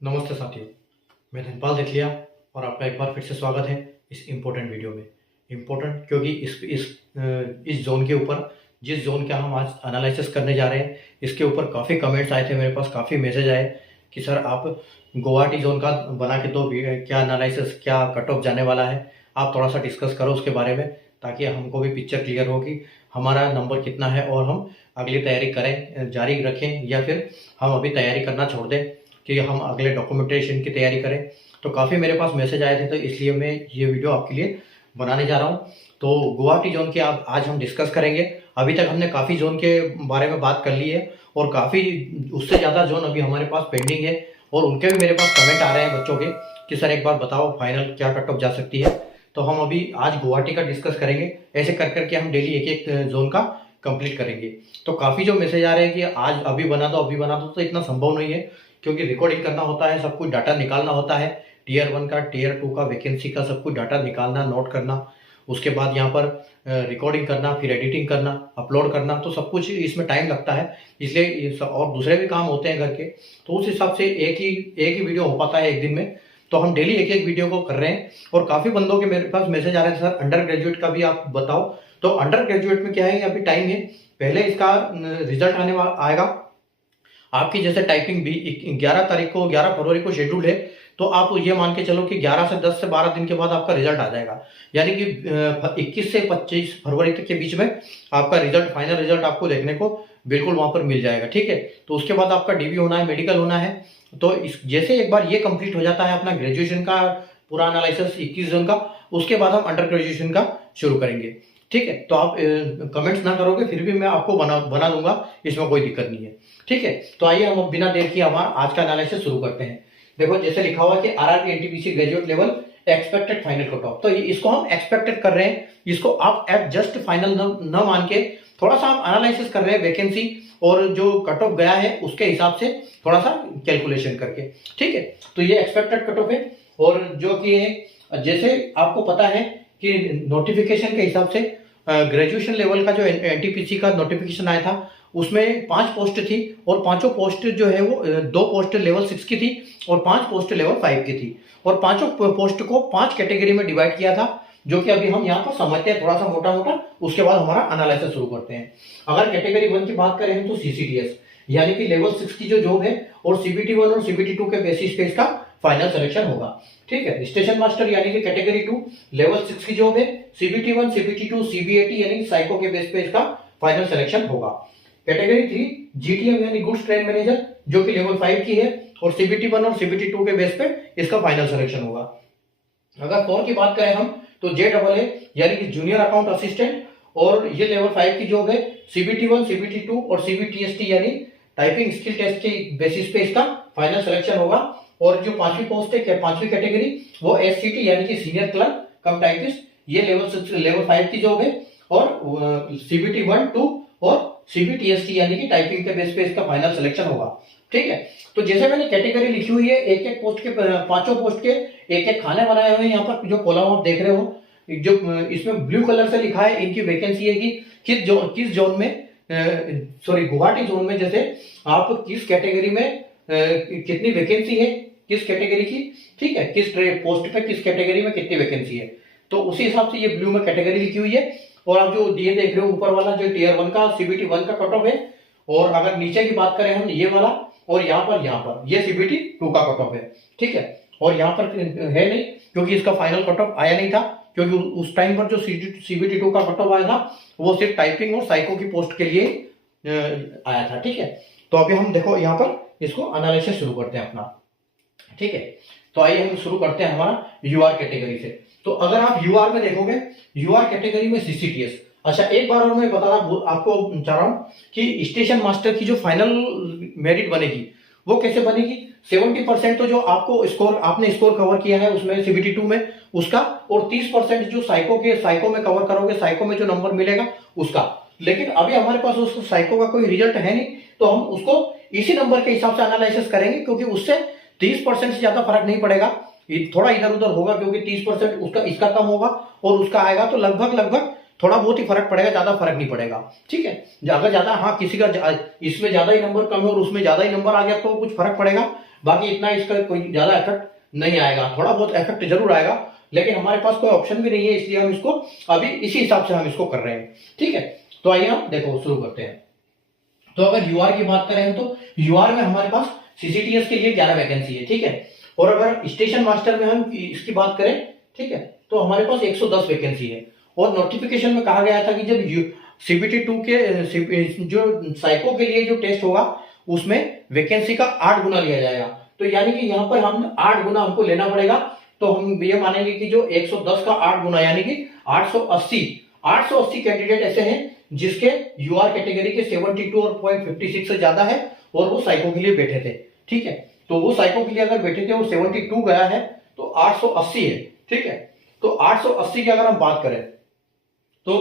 नमस्ते साथियों, मैं धनपाल देथलिया और आपका एक बार फिर से स्वागत है इस इम्पोर्टेंट वीडियो में। इम्पोर्टेंट क्योंकि इस जोन के ऊपर, जिस जोन का हम आज एनालिसिस करने जा रहे हैं, इसके ऊपर काफ़ी कमेंट्स आए थे मेरे पास, काफ़ी मैसेज आए कि सर आप गुवाहाटी जोन का बना के दो, क्या एनालिसिस, क्या कट ऑफ जाने वाला है, आप थोड़ा सा डिस्कस करो उसके बारे में, ताकि हमको भी पिक्चर क्लियर हो कि हमारा नंबर कितना है और हम अगली तैयारी करें, जारी रखें, या फिर हम अभी तैयारी करना छोड़ दें कि हम अगले डॉक्यूमेंटेशन की तैयारी करें। तो काफ़ी मेरे पास मैसेज आए थे, तो इसलिए मैं ये वीडियो आपके लिए बनाने जा रहा हूँ। तो गुवाहाटी जोन की आज हम डिस्कस करेंगे। अभी तक हमने काफ़ी जोन के बारे में बात कर ली है और काफ़ी उससे ज़्यादा जोन अभी हमारे पास पेंडिंग है, और उनके भी मेरे पास कमेंट आ रहे हैं बच्चों के कि सर एक बार बताओ फाइनल क्या कट ऑफ जा सकती है। तो हम अभी आज गुवाहाटी का डिस्कस करेंगे। ऐसे कर करके हम डेली एक एक जोन का कंप्लीट करेंगे। तो काफ़ी जो मैसेज आ रहे हैं कि आज अभी बना दो, अभी बना दो, तो इतना संभव नहीं है, क्योंकि रिकॉर्डिंग करना होता है, सब कुछ डाटा निकालना होता है, टीयर 1 का, टीयर 2 का, वैकेंसी का सब कुछ डाटा निकालना, नोट करना, उसके बाद यहाँ पर रिकॉर्डिंग करना, फिर एडिटिंग करना, अपलोड करना, तो सब कुछ इसमें टाइम लगता है। इसलिए और दूसरे भी काम होते हैं घर के, तो उस हिसाब से एक ही वीडियो हो पाता है एक दिन में। तो हम डेली एक एक वीडियो को कर रहे हैं, और काफ़ी बंदों के मेरे पास मैसेज आ रहे थे सर अंडर ग्रेजुएट का भी आप बताओ। तो अंडर ग्रेजुएट में क्या है, अभी टाइम है, पहले इसका रिजल्ट आने वाला आएगा आपकी। जैसे टाइपिंग भी 11 तारीख को, 11 फरवरी को शेड्यूल है, तो आप ये मान के चलो कि 11 से 10 से 12 दिन के बाद आपका रिजल्ट आ जाएगा। यानी कि 21 से 25 फरवरी तक के बीच में आपका रिजल्ट, फाइनल रिजल्ट आपको देखने को बिल्कुल वहां पर मिल जाएगा। ठीक है, तो उसके बाद आपका डीबी होना है, मेडिकल होना है। तो जैसे एक बार ये कंप्लीट हो जाता है अपना ग्रेजुएशन का पूरा एनालिसिस 21 जून का, उसके बाद हम अंडर ग्रेजुएशन का शुरू करेंगे। ठीक है, तो आप कमेंट्स ना करोगे फिर भी मैं आपको बना दूंगा, इसमें कोई दिक्कत नहीं है। ठीक है, तो आइए हम बिना देर किए हमारा आज का एनालिसिस शुरू करते हैं। देखो जैसे लिखा हुआ कि RRB NTPC graduate level expected final cut off, तो इसको हम एक्सपेक्टेड कर रहे हैं, इसको आप एट जस्ट फाइनल न मान के थोड़ा सा हम एनालिसिस कर रहे हैं वैकेंसी और जो कट ऑफ गया है उसके हिसाब से थोड़ा सा कैलकुलेशन करके। ठीक है, तो ये एक्सपेक्टेड कट ऑफ है, और जो कि जैसे आपको पता है कि नोटिफिकेशन के हिसाब से ग्रेजुएशन लेवल का जो एनटीपीसी का नोटिफिकेशन आया था उसमें 5 पोस्ट थी, और पांचों पोस्ट जो है वो 2 पोस्ट लेवल 6 की थी और 5 पोस्ट लेवल 5 की थी, और पांचों पोस्ट को 5 कैटेगरी में डिवाइड किया था, जो कि अभी हम यहाँ पर समझते हैं थोड़ा सा मोटा मोटा, उसके बाद हमारा एनालिसिस शुरू करते हैं। अगर कैटेगरी 1 की बात करें तो सीसीटीएस यानी कि लेवल 6 की जो जॉब है, और सीबीटी 1 और सीबीटी 2 के बेसिस पे इसका फाइनल सिलेक्शन होगा। ठीक है, स्टेशन मास्टर यानी कि कैटेगरी 2 लेवल 6 की जॉब है, सीबीटी 1, सीबीटी 2, सीबीएटी यानी साइको के बेस पे इसका फाइनल सिलेक्शन होगा। कैटेगरी 3 जीटीएम यानी गुड्स ट्रेन मैनेजर, जो कि लेवल 5 की है, और सीबीटी 1 और सीबीटी 2 के बेस पे इसका फाइनल सिलेक्शन होगा। अगर 4 की बात करें हम तो जेडबलए यानी कि जूनियर अकाउंट असिस्टेंट, और ये लेवल 5 की जॉब है, सीबीटी 1, सीबीटी 2 और सीबीटीएसटी यानी टाइपिंग स्किल टेस्ट के बेसिस पे इसका फाइनल सिलेक्शन होगा। और जो 5वीं पोस्ट है, 5वीं कैटेगरी, वो एससीटी यानी कि सीनियर क्लर्क कम टाइपिस्ट, ये लेवल 5 की जॉब है, और सीबीटी 1, 2 और सीबीटीएसटी यानी कि टाइपिंग के बेस पे इसका फाइनल सिलेक्शन होगा। ठीक है, तो जैसे मैंने कैटेगरी लिखी हुई है, एक एक पोस्ट के, पांचों पोस्ट के एक एक खाने बनाए हुए हैं। यहाँ पर जो कॉलम आप देख रहे हो, जो इसमें ब्लू कलर से लिखा है, इनकी वैकेंसी है कि किस जोन में, सॉरी गुवाहाटी जोन में, जैसे आप किस कैटेगरी में कितनी वैकेंसी है, किस कैटेगरी की। ठीक है, किस पोस्ट पे किस कैटेगरी में कितनी वैकेंसी है, तो उसी हिसाब से ये ब्लू में कैटेगरी लिखी हुई है। और आप जो ये देख रहे हो ऊपर वाला जो टीयर 1 का सीबीटी 1 का कट ऑफ है, और अगर नीचे की बात करें हम ये वाला, और यहाँ पर ये सीबीटी 2 का कट ऑफ है। ठीक है, और यहाँ पर है नहीं, क्योंकि इसका फाइनल कट ऑफ आया नहीं था, क्योंकि उस टाइम पर जो सीबीटी 2 का कट ऑफ आया था वो सिर्फ टाइपिंग और साइको की पोस्ट के लिए आया था। ठीक है, तो अभी हम देखो यहाँ पर इसको एनालिसिस शुरू करते हैं अपना। ठीक है, तो आइए हम शुरू करते हैं हमारा यूआर कैटेगरी से। तो अगर आप यूआर में देखोगे, यूआर कैटेगरी में सीसीटीएस, अच्छा एक बार और मैं बताना आपको चाह रहा हूं कि स्टेशन मास्टर की जो फाइनल मेरिट बनेगी वो कैसे बनेगी। 70% तो जो आपने स्कोर कवर किया है उसमें सीबीटी 2 में उसका, और 30% जो साइको में कवर करोगे, साइको में जो नंबर मिलेगा उसका। लेकिन अभी हमारे पास उस साइको का कोई रिजल्ट है नहीं, तो हम उसको इसी नंबर के हिसाब से एनालिसिस करेंगे, क्योंकि उससे 30% से ज्यादा फर्क नहीं पड़ेगा, थोड़ा इधर उधर होगा, क्योंकि 30% उसका इसका कम होगा और उसका आएगा, तो लगभग थोड़ा बहुत ही फर्क पड़ेगा, ज्यादा फर्क नहीं पड़ेगा। ठीक है, अगर ज्यादा, हाँ किसी का इसमें ज्यादा ही नंबर कम है और उसमें ज्यादा ही नंबर आ गया तो कुछ फर्क पड़ेगा, बाकी इतना इसका कोई ज्यादा इफेक्ट नहीं आएगा, थोड़ा बहुत इफेक्ट जरूर आएगा, लेकिन हमारे पास कोई ऑप्शन भी नहीं है, इसलिए हम इसको अभी इसी हिसाब से हम इसको कर रहे हैं। ठीक है, तो आइए हम देखो शुरू करते हैं। तो अगर यूआर की बात करें तो यूआर में हमारे पास सीसीटीएस के लिए 11 वैकेंसी है। ठीक है, और अगर स्टेशन मास्टर में हम इसकी बात करें, ठीक है, तो हमारे पास 110 वैकेंसी है। और नोटिफिकेशन में कहा गया था कि जब सीबीटी 2 के जो साइको के लिए जो टेस्ट होगा उसमें वैकेंसी का 8 गुना लिया जाएगा। तो यानी कि यहाँ पर हम 8 गुना हमको लेना पड़ेगा। तो हम ये मानेंगे कि जो 110 का 8 गुना यानी कि 880 कैंडिडेट ऐसे हैं जिसके यूआर कैटेगरी के 72 और 0.56 से ज्यादा है और वो साइको के लिए बैठे थे। ठीक है, तो वो साइको के लिए अगर बैठे थे, वो 72 गया है तो 880 है। ठीक है, तो 880 की अगर हम बात करें तो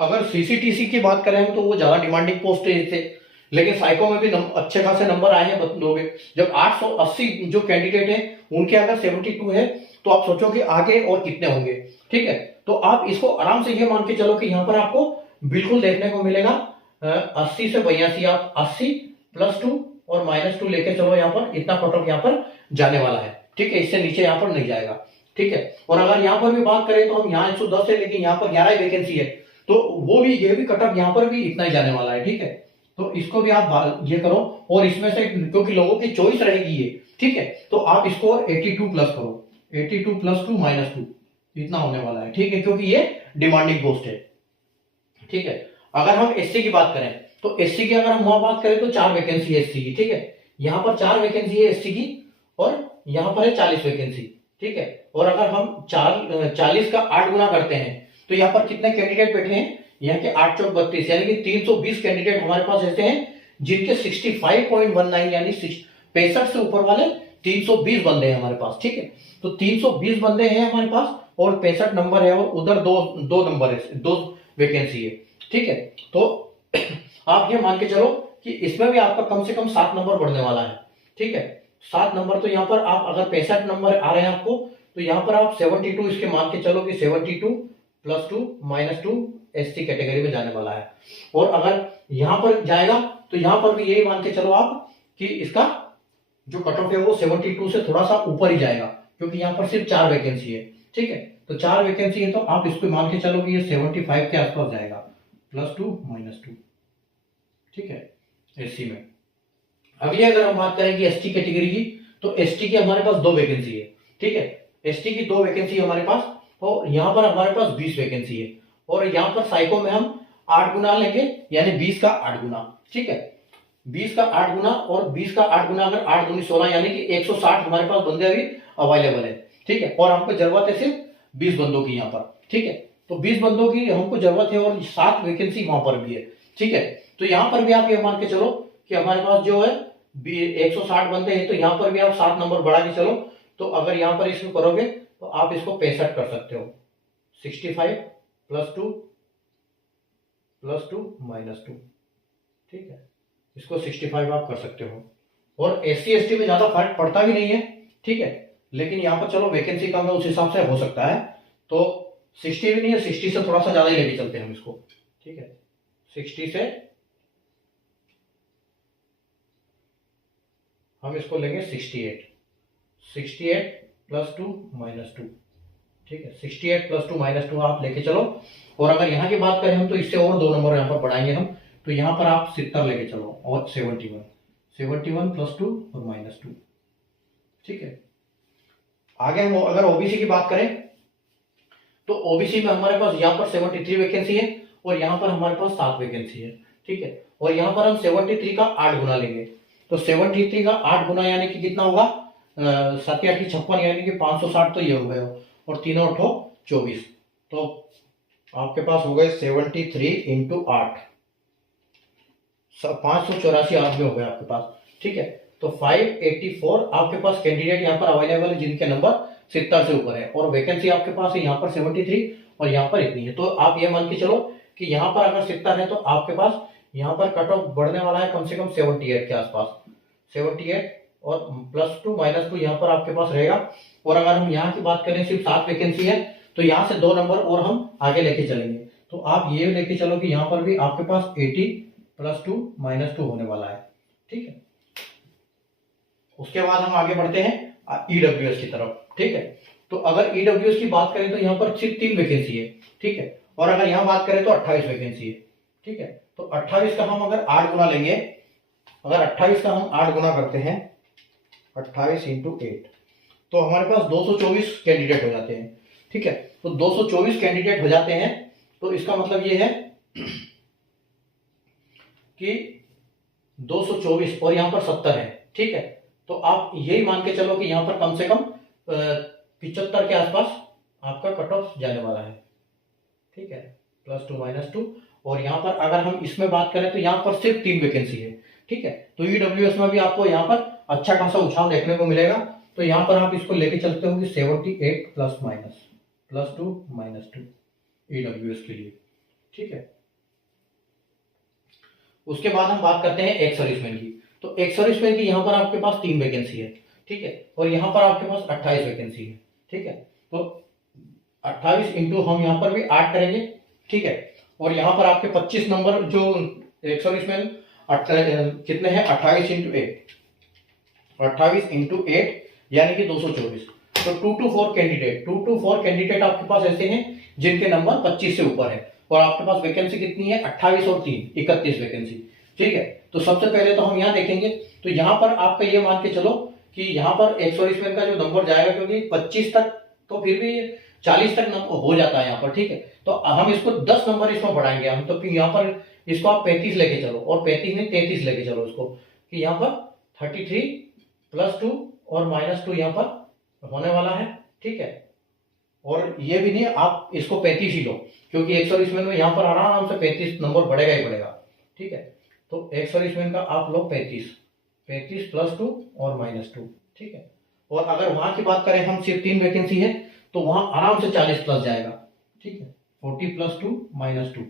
अगर सीसीटीसी की बात करें हम तो वो ज्यादा डिमांडिंग पोस्ट थे, लेकिन साइको में भी अच्छे खासे नंबर आए हैं लोग। जब 880 जो कैंडिडेट हैं उनके अगर 72 है तो आप सोचो कि आगे और कितने होंगे। ठीक है, तो आप इसको आराम से ये मान के चलो कि यहाँ पर आपको बिल्कुल देखने को मिलेगा 80 से 82, आप 80 +2 और -2 लेके चलो, यहाँ पर इतना कट ऑफ यहाँ पर जाने वाला है। ठीक है, इससे नीचे यहाँ पर नहीं जाएगा। ठीक है, और अगर यहाँ पर भी बात करें तो हम यहाँ 110 है, लेकिन यहाँ पर 11 वैकेंसी है, तो वो भी ये भी कट ऑफ यहाँ पर भी इतना ही जाने वाला है। ठीक है, तो इसको भी आप ये करो, और इसमें से क्योंकि लोगों की चॉइस रहेगी ये, ठीक है, तो आप इसको 82 प्लस करो, 82 + 2 -2 इतना होने वाला है। ठीक है, क्योंकि ये डिमांडिंग पोस्ट है। ठीक है, अगर हम एससी की बात करें तो एससी की अगर हम वहां बात करें तो 4 वैकेंसी है एससी की। ठीक है, यहाँ पर 4 वैकेंसी है एससी की, और यहाँ पर है 40 वैकेंसी। ठीक है, और अगर हम 40 का 8 गुना करते हैं तो यहाँ पर कितने कैंडिडेट बैठे हैं, यहाँ के 8 चौक 32 यानी कि 320 कैंडिडेट हमारे पास ऐसे हैं जिनके 65.19 यानी 65 से ऊपर वाले 320 बंदे हैं हमारे पास। ठीक है, तो 320 बंदे हैं हमारे पास और 65 नंबर है, और उधर दो नंबर है, 2 वैकेंसी है। ठीक है, तो आप ये मान के चलो कि इसमें भी आपका कम से कम 7 नंबर बढ़ने वाला है। ठीक है, 7 नंबर, तो यहाँ पर आप अगर 65 नंबर आ रहे हैं आपको, तो यहाँ पर आप 72 इसके मान के चलो कि 72 + 2 -2 एससी कैटेगरी में जाने वाला है। और अगर यहाँ पर जाएगा तो यहाँ पर भी यही मान के चलो आप कि इसका जो कट ऑफ है वो 72 से थोड़ा सा ऊपर ही जाएगा, क्योंकि यहाँ पर सिर्फ 4 वैकेंसी है। ठीक है, तो 4 वैकेंसी है, तो आप इसको मान के चलो कि ये 75 के आसपास जाएगा, +2 -2। ठीक है, एससी में। अगली अगर हम बात करें कि एसटी कैटेगरी की, तो एसटी की हमारे पास 2 वैकेंसी है। ठीक है, एसटी की 2 वैकेंसी हमारे पास, और यहाँ पर हमारे पास 20 वैकेंसी है, और यहाँ पर साइको में हम 8 गुना लेंगे यानी 20 का 8 गुना। ठीक है, 20 का 8 गुना, और 20 का 8 गुना अगर 8 दूनी 16 यानी कि 160 हमारे पास बंदे अभी अवेलेबल है। ठीक है, और हमको जरूरत है सिर्फ 20 बंदों की यहाँ पर। ठीक है, तो 20 बंदों की हमको जरूरत है, और 7 वैकेंसी वहां पर भी है। ठीक है, तो यहाँ पर भी आप ये मान के चलो कि हमारे पास जो है 160 बंदे हैं, तो यहाँ पर भी आप 7 नंबर बढ़ा के चलो, तो अगर यहाँ पर इसको करोगे तो आप इसको 65 कर सकते हो, 65 + 2 + 2 -2। ठीक है, इसको 65 आप कर सकते हो, और एससी एसटी में ज्यादा फर्क पड़ता भी नहीं है। ठीक है, लेकिन यहाँ पर चलो वैकेंसी कम है, उस हिसाब से हो सकता है, तो 60 भी नहीं है, 60 से थोड़ा सा ज्यादा ही लेके चलते हैं हम इसको। ठीक है, 60 से हम इसको लेंगे 68 + 2 -2। ठीक है, 68 + 2 -2 आप लेके चलो, और अगर यहाँ की बात करें हम तो इससे और 2 नंबर यहाँ पर बढ़ाएंगे हम, तो यहाँ पर आप 70 लेके चलो, और 71 + 2 और -2। ठीक है, आगे हम अगर ओबीसी की बात करें तो ओबीसी में हमारे पास यहाँ पर 73 वैकेंसी है, और यहाँ पर हमारे पास 7 वैकेंसी है। ठीक है, और यहाँ पर हम 73 का 8 गुना लेंगे, तो 73 का 8 गुना यानी कि कितना होगा, 7 8 56 यानी कि 560, तो ये हो गए, और 3 और 24, तो आपके पास हो गए 73 × 8, 584 आदमी हो गए आपके पास। ठीक है, तो 584 आपके पास कैंडिडेट यहाँ पर अवेलेबल है जिनके नंबर 70 से ऊपर है, और वैकेंसी आपके पास है यहाँ पर 73 और यहाँ पर इतनी है। तो आप ये मान के चलो कि यहाँ पर अगर 70 है तो आपके पास यहाँ पर कट ऑफ बढ़ने वाला है कम से कम 78 के आसपास, 78 और +2 -2 यहाँ पर आपके पास रहेगा। और अगर हम यहाँ की बात करें सिर्फ 7 वैकेंसी है, तो यहाँ से 2 नंबर और हम आगे लेके चलेंगे, तो आप ये लेके चलो कि यहाँ पर भी आपके पास 80 + 2 -2 होने वाला है। ठीक है, उसके बाद हम आगे बढ़ते हैं ईडब्ल्यूएस की तरफ, ठीक है। तो अगर ईडब्ल्यूएस की बात करें तो यहाँ पर सिर्फ 3 वैकेंसी है, ठीक है। और अगर यहाँ बात करें तो 28 वैकेंसी है, ठीक है। तो 28 का हम अगर 8 गुना लेंगे, अगर 28 का हम 8 गुना करते हैं, 28 इंटू 8, तो हमारे पास 224 कैंडिडेट हो जाते हैं, ठीक है। तो 224 कैंडिडेट हो जाते हैं, तो इसका मतलब ये है कि 224 और यहाँ पर 70 है, ठीक है। तो आप यही मान के चलो कि यहाँ पर कम से कम 75 के आसपास आपका कट ऑफ जाने वाला है, ठीक है, +2 -2। और यहाँ पर अगर हम इसमें बात करें तो यहाँ पर सिर्फ 3 वैकेंसी है, ठीक है। तो ईडब्ल्यूएस में भी आपको यहाँ पर अच्छा खासा उछाल देखने को मिलेगा। तो यहाँ पर आप इसको लेके चलते हो कि 78 +2 -2 ईडब्ल्यूएस के लिए, ठीक है। उसके बाद हम बात करते हैं एक्स सर्विसमैन की। तो एक्स सर्विसमैन की यहाँ पर आपके पास 3 वैकेंसी है, ठीक है। और यहाँ पर आपके पास 28 वैकेंसी है, ठीक है। तो 28 इंटू हम यहाँ पर भी 8 करेंगे, ठीक है। और यहाँ पर आपके 25 नंबर जो एक्स सर्विसमैन कितने हैं, 28 इंटू 8, 28 इंटू 8 यानी कि 224। तो 2 to 4 कैंडिडेट आपके पास ऐसे हैं जिनके नंबर 25 से ऊपर है। और आपके पास वैकेंसी कितनी है, 28 और 3 31 वैकेंसी, ठीक है। तो सबसे पहले तो हम यहाँ देखेंगे, तो यहाँ पर आपका ये मान के चलो कि यहाँ पर एक्स सर्विसमैन का जो नंबर जाएगा, क्योंकि 25 तक तो फिर भी 40 तक नंबर हो जाता है यहाँ पर, ठीक है। तो हम इसको 10 नंबर इसमें बढ़ाएंगे हम, तो यहाँ पर इसको आप 35 लेके चलो, और 35 में 33 लेके चलो इसको, कि यहाँ पर 33 +2 और -2 यहाँ पर होने वाला है, ठीक है। और ये भी नहीं, आप इसको 35 ही लो, क्योंकि एक सर्विसमैन में यहाँ पर आराम से 35 नंबर बढ़ेगा ही बढ़ेगा, ठीक है। तो एक सर्विसमैन का आप लो 35 +2 और -2, ठीक है। और अगर वहां की बात करें, हम सिर्फ 3 वैकेंसी है, तो वहां आराम से 40 प्लस जाएगा, ठीक है। 40 +2 -2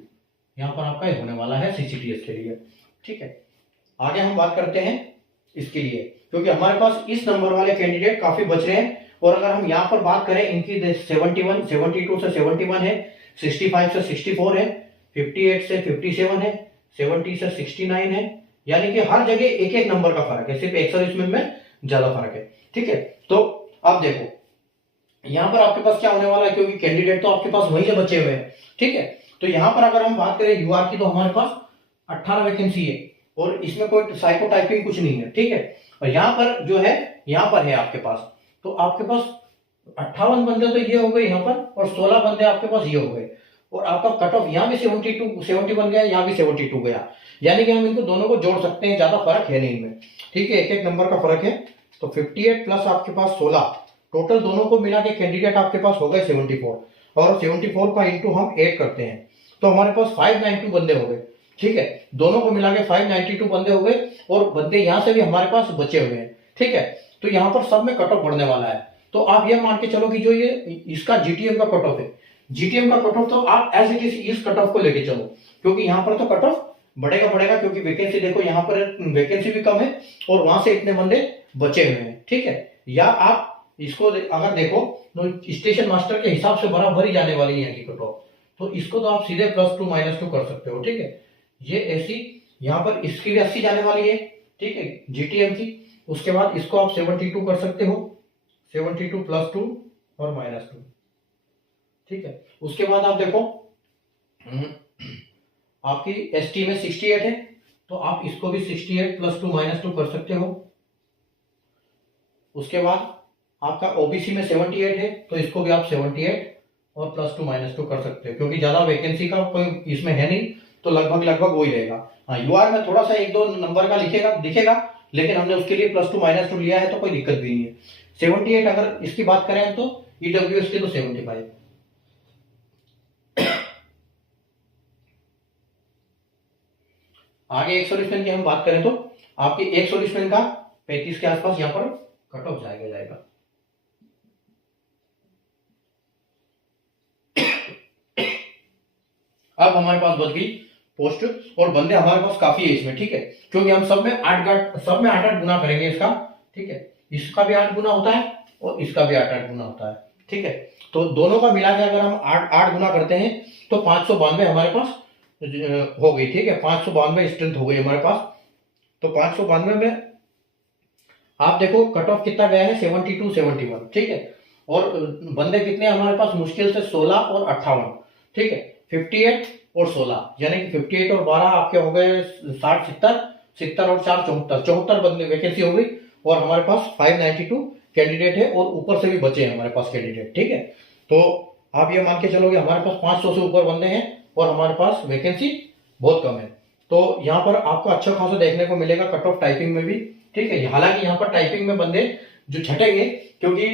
यहाँ पर आपका होने वाला है सीसीटीएस के लिए, ठीक है। आगे हम बात करते हैं इसके लिए, क्योंकि हमारे पास इस नंबर वाले कैंडिडेट काफी बच रहे हैं। और अगर हम यहाँ पर बात करें, इनकी 71 72 से 71 है, 65 से 64 है, 58 से 57 है, 70 से 69 है, यानी कि हर जगह एक एक नंबर का फर्क है, सिर्फ एक सर्विसमैन में ज्यादा फर्क है, ठीक है। तो अब देखो यहाँ पर आपके पास क्या होने वाला है, क्योंकि कैंडिडेट तो आपके पास वहीं से बचे हुए हैं, ठीक है। तो यहाँ पर अगर हम बात करें यूआर की, तो हमारे पास 18 वैकेंसी है, और इसमें कोई साइको टाइपिंग कुछ नहीं है, ठीक है। और यहाँ पर जो है, यहाँ पर है आपके पास, तो आपके पास 58 बंदे तो ये हो गए यहाँ पर, और 16 बंदे आपके पास ये हो गए। और आपका कट ऑफ यहाँ भी 70 बन गया, यहाँ भी 72 गया, यानी कि हम इनको दोनों को जोड़ सकते हैं, ज्यादा फर्क है नहीं इनमें, ठीक है, एक एक नंबर का फर्क है। तो 58 प्लस आपके पास 16, टोटल दोनों को मिला के कैंडिडेट आपके पास हो गए 74। और 74 का इंटू हम 8 करते हैं, तो हमारे पास 592 बंदे हो गए, ठीक है। दोनों को मिला के 592 बंदे हो गए, और बंदे यहाँ से भी हमारे पास बचे हुए हैं, ठीक है। तो यहाँ पर सब में कट ऑफ बढ़ने वाला है। तो आप ये मान के चलो कि जो ये इसका जीटीएम का कट ऑफ है, जीटीएम का कट ऑफ, तो आप एज इट इज इस कट ऑफ को लेके चलो, क्योंकि यहाँ पर तो कट ऑफ बढ़ेगा, क्योंकि वैकेंसी देखो, यहाँ पर वैकेंसी भी कम है, और वहां से इतने बंदे बचे हुए हैं, ठीक है। या आप इसको अगर देखो तो स्टेशन मास्टर के हिसाब से बराबर ही जाने वाली है कट ऑफ, तो इसको तो आप सीधे +2 -2 कर सकते हो, ठीक है। ये ऐसी यहाँ पर इसकी भी 80 जाने वाली है, ठीक है, जीटीएम की। उसके बाद इसको आप 72 कर सकते हो, 72 +2 और -2, ठीक है। उसके बाद आप देखो आपकी एसटी में 68 है, तो आप इसको भी 68 +2 -2 कर सकते हो। उसके बाद आपका ओबीसी में 78 है, तो इसको भी आप 78 और +2 -2 कर सकते हो, क्योंकि ज्यादा वैकेंसी का कोई इसमें है नहीं, तो लगभग वही रहेगा। हाँ, यूआर में थोड़ा सा 1-2 नंबर का दिखेगा, लेकिन हमने उसके लिए +2 -2 लिया है, तो कोई दिक्कत भी नहीं है। 78 अगर इसकी बात करें तो ईडब्ल्यूएस के तो 75। आगे एक सर्विसमैन की हम बात करें तो आपके एक सर्विसमैन का 35 के आसपास यहाँ पर कट ऑफ जाएगा। अब हमारे पास बच गई पोस्ट, और बंदे हमारे पास काफी है इसमें, ठीक है, क्योंकि हम सब में 8 गुना करेंगे इसका, ठीक है। इसका भी 8 गुना होता है, और इसका भी 8 गुना होता है, ठीक है। तो दोनों का मिला के अगर हम 8 गुना करते हैं, तो 592 हमारे पास हो गई, ठीक है। 592 स्ट्रेंथ हो गई हमारे पास। तो 592 में आप देखो कट ऑफ कितना गया है 72 71, ठीक है। और बंदे कितने हमारे पास, मुश्किल से 16 और 58, ठीक है। 58 और 16 यानी कि 58 और 12 आपके हो गए 60 70, 70 और 4 74, 74 बंदे वैकेंसी हो गई। और हमारे पास 592 कैंडिडेट है और ऊपर से भी बचे हैं हमारे पास कैंडिडेट, ठीक है। तो आप ये मान के चलोगे हमारे पास 500 से ऊपर बंदे हैं और हमारे पास वैकेंसी बहुत कम है। तो यहाँ पर आपको अच्छा खासा देखने को मिलेगा कट ऑफ टाइपिंग में भी, ठीक है। हालांकि यहाँ पर टाइपिंग में बंदे जो छटेंगे, क्योंकि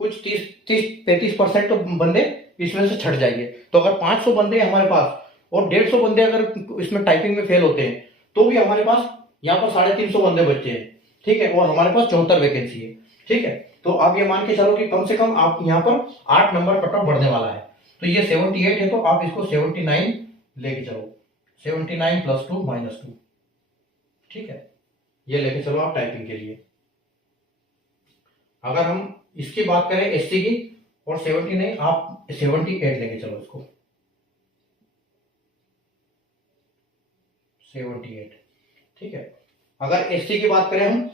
कुछ 30-33% तो बंदे इसमें से छट जाएंगे। तो अगर 500 बंदे हमारे पास और 150 बंदे अगर इसमें टाइपिंग में फेल होते हैं तो भी हमारे पास यहाँ पर 350 बंदे बच्चे हैं, ठीक है। और हमारे पास 74 वैकेंसी है, ठीक है। तो आप ये मान के चलो कि कम से कम आप यहाँ पर 8 नंबर कट ऑफ बढ़ने वाला है। तो ये 78 है तो आप इसको 79 लेके चलो, 79 + 2 - 2, ठीक है। ये लेके चलो आप टाइपिंग के लिए। अगर हम इसकी बात करें एससी की, और 79 आप 78 लेके चलो इसको, 78, ठीक है। अगर एससी की बात करें हम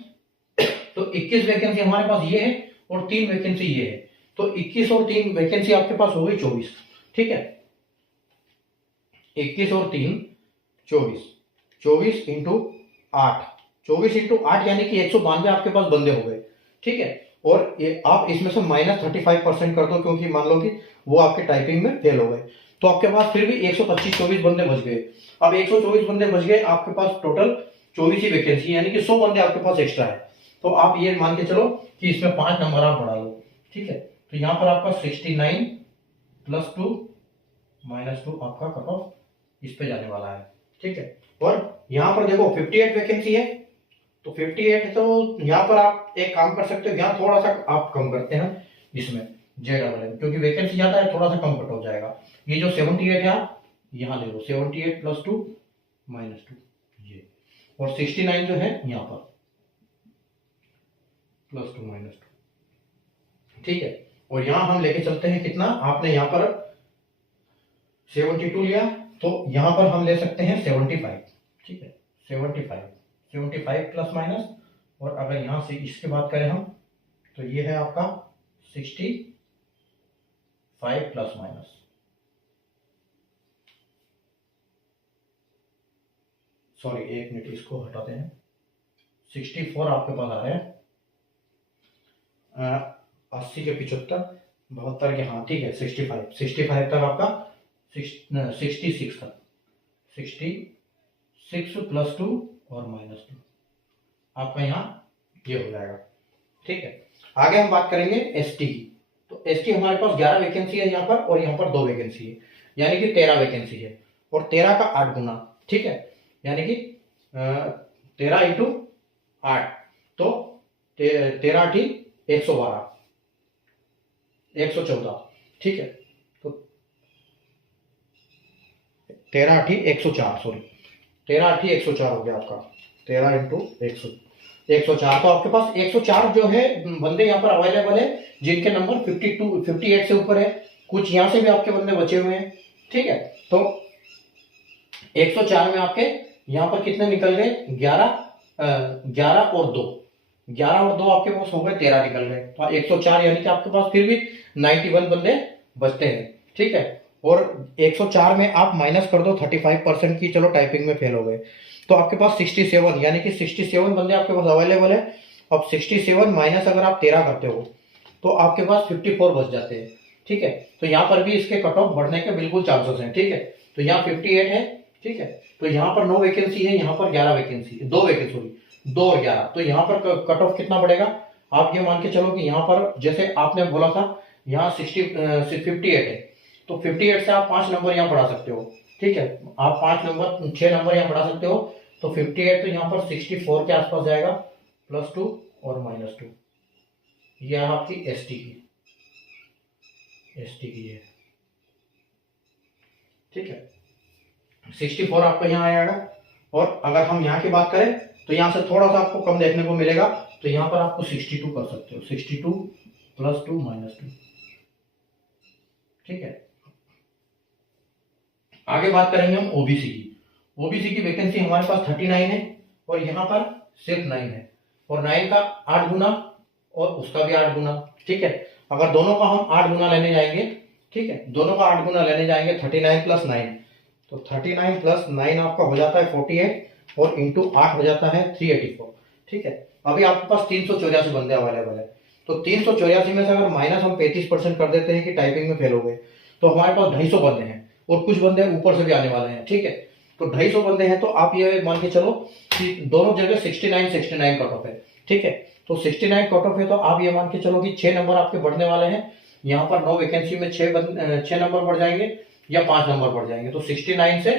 तो 21 वैकेंसी हमारे पास ये है और 3 वैकेंसी ये है। तो 21 और 3 वैकेंसी आपके पास हो गई 24, ठीक है। 21 और 3 24, 24 इंटू 8, 24 इंटू 8 यानी कि 192 आपके पास बंदे हो गए, ठीक है। और ये आप इसमें से -35% कर दो, क्योंकि मान लो कि वो आपके टाइपिंग में फेल हो गए, तो आपके पास फिर भी 125-24 बंदे बच गए। अब 124 बंदे बच गए, आपके पास टोटल 24 ही वैकेंसी, यानी कि 100 बंदे आपके पास एक्स्ट्रा है। तो आप ये मान के चलो कि इसमें 5 नंबर आप बढ़ा लो, ठीक है। तो यहाँ पर आपका 69 + 2 - 2 आपका कट ऑफ इस पे जाने वाला है, ठीक है। और यहाँ पर देखो 58 वैकेंसी है, तो 58, तो यहाँ पर आप एक काम कर सकते हो, यहाँ थोड़ा सा आप कम करते हैं इसमें JEE, क्योंकि वैकेंसी ज्यादा है, थोड़ा सा कम कट हो जाएगा। ये जो 78 है आप यहाँ ले लो, 78 + 2 - 2 ये, और 69 जो है यहाँ पर +2 - 2, ठीक है। और यहाँ हम लेके चलते हैं कितना, आपने यहाँ पर 72 लिया, तो यहाँ पर हम ले सकते हैं 75, ठीक है। 75 प्लस माइनस, और अगर यहाँ से इसके बात करें हम तो ये है आपका 65 प्लस माइनस, सॉरी एक मिनट इसको हटाते हैं, 64 आपके पास आ रहे हैं, 80 के 75, 72 के, हाँ ठीक है, 65 तक आपका 66 तक, 66 + 2 और -2 आपका यहाँ ये हो जाएगा, ठीक है। आगे हम बात करेंगे एसटी की। तो एसटी हमारे पास 11 वैकेंसी है यहाँ पर, और यहाँ पर 2 वैकेंसी है, यानी कि 13 वैकेंसी है, और 13 का 8 गुना, ठीक है, यानी कि 13 × 8, तो 13 × 8 112, 114, ठीक है। तो 13 × 8 104, सॉरी 13 × 8 104 हो गया आपका, 13 × 104, तो आपके पास 104 जो है बंदे यहाँ पर अवेलेबल है, जिनके नंबर 52 58 से ऊपर है, कुछ यहाँ से भी आपके बंदे बचे हुए हैं, ठीक है। तो 104 में आपके यहाँ पर कितने निकल गए, 11 और 2, 11 और 2 आपके पास हो गए 13 निकल गए, तो 104 यानी कि आपके पास फिर भी 91 बंदे बचते हैं, ठीक है। और 104 में आप माइनस कर दो 35% की, चलो टाइपिंग में फेल हो गए, तो आपके पास 67, यानी कि 67 बंदे आपके पास अवेलेबल है। अब 67 माइनस अगर आप 13 करते हो तो आपके पास 54 बच जाते हैं, ठीक है। तो यहाँ पर भी इसके कट ऑफ बढ़ने के बिल्कुल चांसेस हैं, ठीक है। तो यहाँ 58 है, ठीक है। तो यहाँ पर 9 वैकेंसी है, यहाँ पर 11 वैकेंसी, 2 वैकेंसी, सॉरी 2 और 11, तो यहाँ पर कट ऑफ कितना बढ़ेगा, आप ये मान के चलो कि यहाँ पर जैसे आपने बोला था यहाँ 58 है, तो 58 से आप 5 नंबर यहाँ बढ़ा सकते हो, ठीक है। आप 6 नंबर यहाँ बढ़ा सकते हो, तो 58 तो यहाँ पर 64 के आसपास जाएगा, +2 और -2, यह आपकी एसटी की है, ठीक है। 64 आपका यहाँ आएगा। और अगर हम यहाँ की बात करें तो यहाँ से थोड़ा सा आपको कम देखने को मिलेगा, तो यहाँ पर आपको 62 कर सकते हो, 62 + 2 - 2, ठीक है। आगे बात करेंगे हम ओबीसी की। ओबीसी की वैकेंसी हमारे पास 39 है, और यहाँ पर सिर्फ 9 है, और 9 का 8 गुना और उसका भी 8 गुना, ठीक है। अगर दोनों का हम 8 गुना लेने जाएंगे, ठीक है, दोनों का 8 गुना लेने जाएंगे 39 प्लस 9, तो 39 प्लस 9 आपका हो जाता है 48 और इंटू 8 हो जाता है 384, ठीक है। अभी आपके पास 384 बंदे अवेलेबल है, तो 384 में से अगर माइनस हम 35% कर देते हैं कि टाइपिंग में फेल हो गए, तो हमारे पास 250 बंदे हैं और कुछ बंदे ऊपर से भी आने वाले हैं, ठीक है। तो 250 बंदे हैं, तो आप ये मान के चलो कि दोनों जगह 69 कट ऑफ है, ठीक है। तो 69 कट ऑफ है, तो आप ये मान के चलो कि 6 नंबर आपके बढ़ने वाले हैं। यहाँ पर 9 वैकेंसी में 6 नंबर बढ़ जाएंगे या 5 नंबर बढ़ जाएंगे, तो 69 से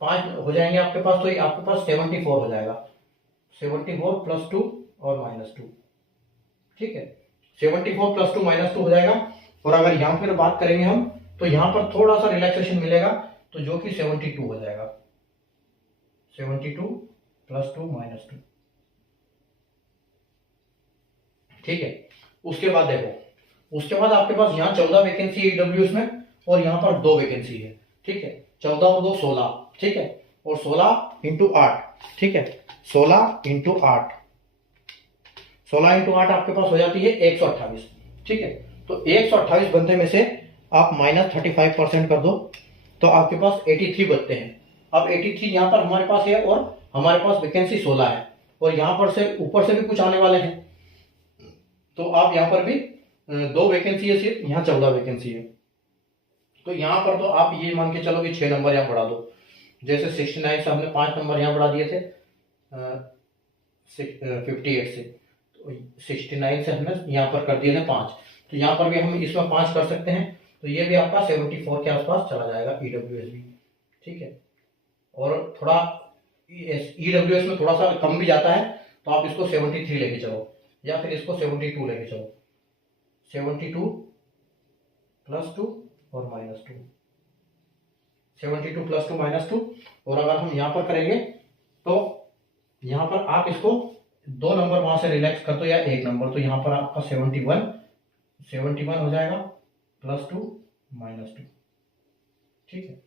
5 हो जाएंगे आपके पास, तो ये आपके पास 74 हो जाएगा, 74 प्लस 2 और माइनस 2, ठीक है। 74 प्लस 2 माइनस 2 हो जाएगा। और अगर यहाँ पर बात करेंगे हम, तो यहाँ पर थोड़ा सा रिलैक्सेशन मिलेगा, तो जो कि 72 हो जाएगा, 72 प्लस 2 माइनस 2, ठीक है। उसके बाद देखो, उसके बाद आपके पास यहाँ 14 वैकेंसी है ईडब्ल्यूएस में और यहाँ पर 2 वैकेंसी है, ठीक है। 14 और 2 16, ठीक है, और 16 इंटू 8, ठीक है, 16 इंटू 8, 16 इंटू 8 आपके पास हो जाती है 128, ठीक है। तो 128 बंदे में से आप माइनस 35% कर दो, तो आपके पास 83 बचते हैं। अब 83 यहाँ पर हमारे पास है और हमारे पास वैकेंसी 16 है और यहाँ पर से ऊपर से भी कुछ आने वाले हैं, तो आप यहाँ पर भी 2 वैकेंसी है सिर्फ, यहाँ 14 वैकेंसी है, तो यहाँ पर तो आप ये मान के चलो कि 6 नंबर यहाँ बढ़ा दो। जैसे 69 से हमने 5 नंबर यहाँ बढ़ा दिए थे 58 से, तो 69 से हमने यहाँ पर कर दिए थे 5, तो यहाँ पर भी हम इसमें 5 कर सकते हैं, तो ये भी आपका 74 के आसपास चला जाएगा ईडब्ल्यूएस भी, ठीक है। और थोड़ा ईडब्ल्यूएस में थोड़ा सा कम भी जाता है, तो आप इसको 73 लेके चलो या फिर इसको 72 लेके चलो, 72 प्लस 2 और माइनस 2, 72 प्लस 2 माइनस 2। और अगर हम यहाँ पर करेंगे, तो यहाँ पर आप इसको 2 नंबर वहां से रिलैक्स कर दो या 1 नंबर, तो यहाँ पर आपका 71 हो जाएगा प्लस 2 माइनस 2, ठीक है।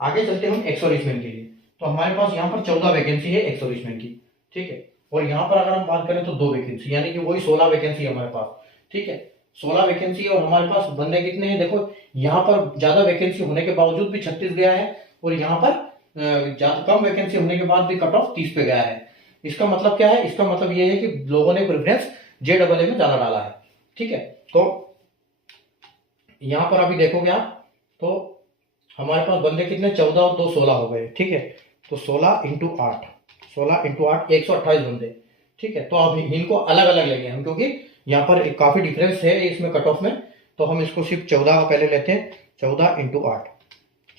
आगे चलते हैं हम एक्सोरिशमेंट के लिए, तो हमारे पास यहाँ पर 14 वैकेंसी है एक्सोरिशमेंट की, ठीक है। और यहाँ पर अगर हम बात करें तो 2 वैकेंसी, यानी कि वही 16 वैकेंसी हमारे पास, ठीक है। 16 वैकेंसी और हमारे पास बंदे कितने हैं, देखो यहाँ पर ज्यादा वैकेंसी होने के बावजूद भी 36 गया है और यहाँ पर ज्यादा कम वैकेंसी होने के बाद भी कट ऑफ 30 पे गया है। इसका मतलब क्या है, इसका मतलब ये है कि लोगों ने प्रेफरेंस JAA में ज्यादा डाला है, ठीक है। तो यहाँ पर अभी देखोगे आप, तो हमारे पास बंदे कितने 14 और 2 16 हो गए, ठीक है। तो 16 इंटू 8, 128 बंदे, ठीक है। तो अब इनको अलग अलग लेंगे हम, क्योंकि यहाँ पर काफी डिफरेंस है इसमें कट ऑफ में, तो हम इसको सिर्फ 14 का पहले लेते हैं। 14 इंटू 8,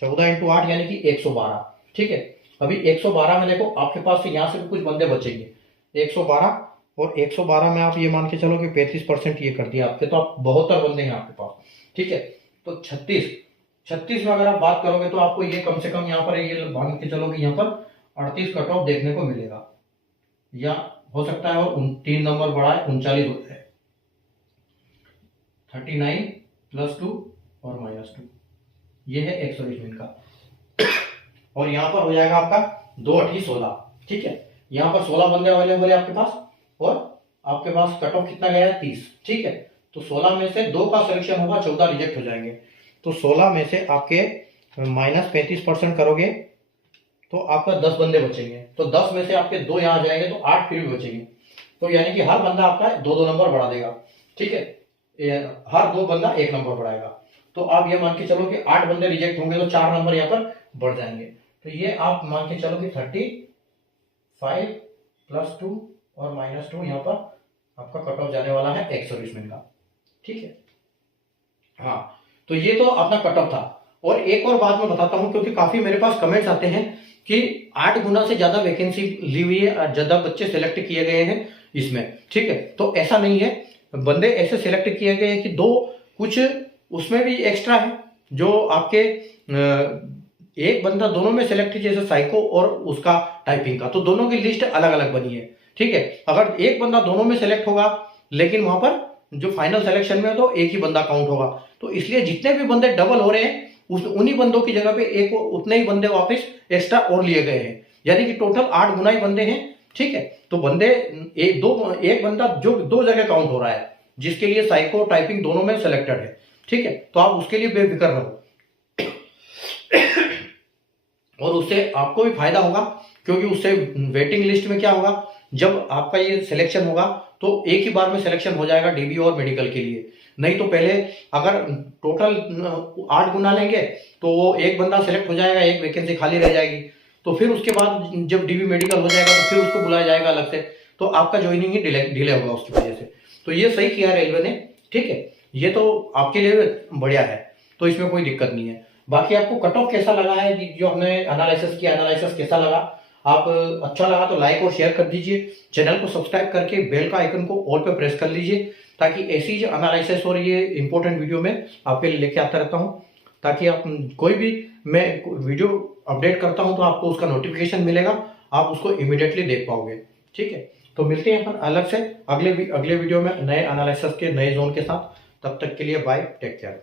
14 इंटू 8 यानी कि 112, ठीक है। अभी 112 में देखो आपके पास से यहाँ से भी कुछ बंदे बचेंगे, 112 और 112 में आप ये मान के चलो कि 35% ये कर दिया आपके, तो आप 72 बंदे हैं आपके पास, ठीक है। तो 36 में अगर आप बात करोगे तो आपको ये कम से कम यहाँ पर ये मान के चलो कि यहाँ पर 38 कट ऑफ देखने को मिलेगा, या हो सकता है और 3 नंबर बढ़ा है 39 होता है, 39 प्लस 2 और माइनस 2, ये है एक्सोरिशमेंट का। और यहाँ पर हो जाएगा आपका 2 8 16, ठीक है। यहाँ पर 16 बंदे अवेलेबल है आपके पास और आपके पास कट ऑफ कितना गया है 30, ठीक है। तो 16 में से 2 का सिलेक्शन होगा, 14 रिजेक्ट हो जाएंगे, तो 16 में से आपके माइनस 35% करोगे तो आपका 10 बंदे बचेंगे, तो 10 में से आपके 2 यहाँ आ जाएंगे, तो 8 फिर भी बचेंगे, तो यानी कि हर बंदा आपका 2 नंबर बढ़ा देगा, ठीक है। हर 2 बंदा 1 नंबर बढ़ाएगा, तो आप ये मान के चलो कि 8 बंदे रिजेक्ट होंगे तो 4 नंबर यहाँ पर बढ़ जाएंगे, तो ये आप मान के चलो कि 35 प्लस 2 और माइनस 2 यहाँ पर आपका कट ऑफ जाने वाला है एक्सोरिशमेंट का, ठीक है। हाँ, तो ये तो अपना कट ऑफ था। और एक और बात मैं बताता हूँ, क्योंकि काफी मेरे पास कमेंट्स आते हैं कि 8 गुना से ज्यादा वैकेंसी ली हुई है, ज्यादा बच्चे सिलेक्ट किए गए हैं इसमें, ठीक है। तो ऐसा नहीं है, बंदे ऐसे सिलेक्ट किए गए हैं कि 2 कुछ उसमें भी एक्स्ट्रा है, जो आपके एक बंदा दोनों में सिलेक्ट है, जैसे साइको और उसका टाइपिंग का, तो दोनों की लिस्ट अलग अलग बनी है, ठीक है। अगर एक बंदा दोनों में सिलेक्ट होगा, लेकिन वहां पर जो फाइनल सिलेक्शन में तो एक ही बंदा काउंट होगा, तो इसलिए जितने भी बंदे डबल हो रहे हैं उन्हीं बंदों की जगह पे एक उतने ही बंदे वापस एक्स्ट्रा और लिए गए हैं, यानी कि टोटल 8 गुना ही बंदे हैं ठीक है। तो बंदे एक बंदा जो 2 जगह काउंट हो रहा है, जिसके लिए साइको टाइपिंग दोनों में सिलेक्टेड है, ठीक है, तो आप उसके लिए बेफिक्र रहो और उससे आपको भी फायदा होगा, क्योंकि उससे वेटिंग लिस्ट में क्या होगा, जब आपका ये सिलेक्शन होगा तो एक ही बार में सिलेक्शन हो जाएगा डीबी और मेडिकल के लिए। नहीं तो पहले अगर टोटल 8 गुना लेंगे तो वो एक बंदा सिलेक्ट हो जाएगा, एक वैकेंसी खाली रह जाएगी, तो फिर उसके बाद जब डीबी मेडिकल हो जाएगा तो फिर उसको बुलाया जाएगा अलग से, तो आपका ज्वाइनिंग ही डिले होगा उसकी वजह से। तो ये सही किया रेलवे ने, ठीक है, ये तो आपके लिए बढ़िया है, तो इसमें कोई दिक्कत नहीं है। बाकी आपको कट ऑफ कैसा लगा है, जो हमने एनालिसिस किया, एनालिसिस कैसा लगा, आप अच्छा लगा तो लाइक और शेयर कर दीजिए, चैनल को सब्सक्राइब करके बेल का आइकन को ऑल पे प्रेस कर लीजिए, ताकि ऐसी जो एनालिसिस और ये इंपॉर्टेंट वीडियो में आपके लिए लेके आता रहता हूँ, ताकि आप कोई भी मैं वीडियो अपडेट करता हूँ तो आपको उसका नोटिफिकेशन मिलेगा, आप उसको इमीडिएटली देख पाओगे, ठीक है। तो मिलते हैं अपन अलग से अगले वीडियो में नए एनालिसिस के नए जोन के साथ। तब तक के लिए बाय, टेक केयर।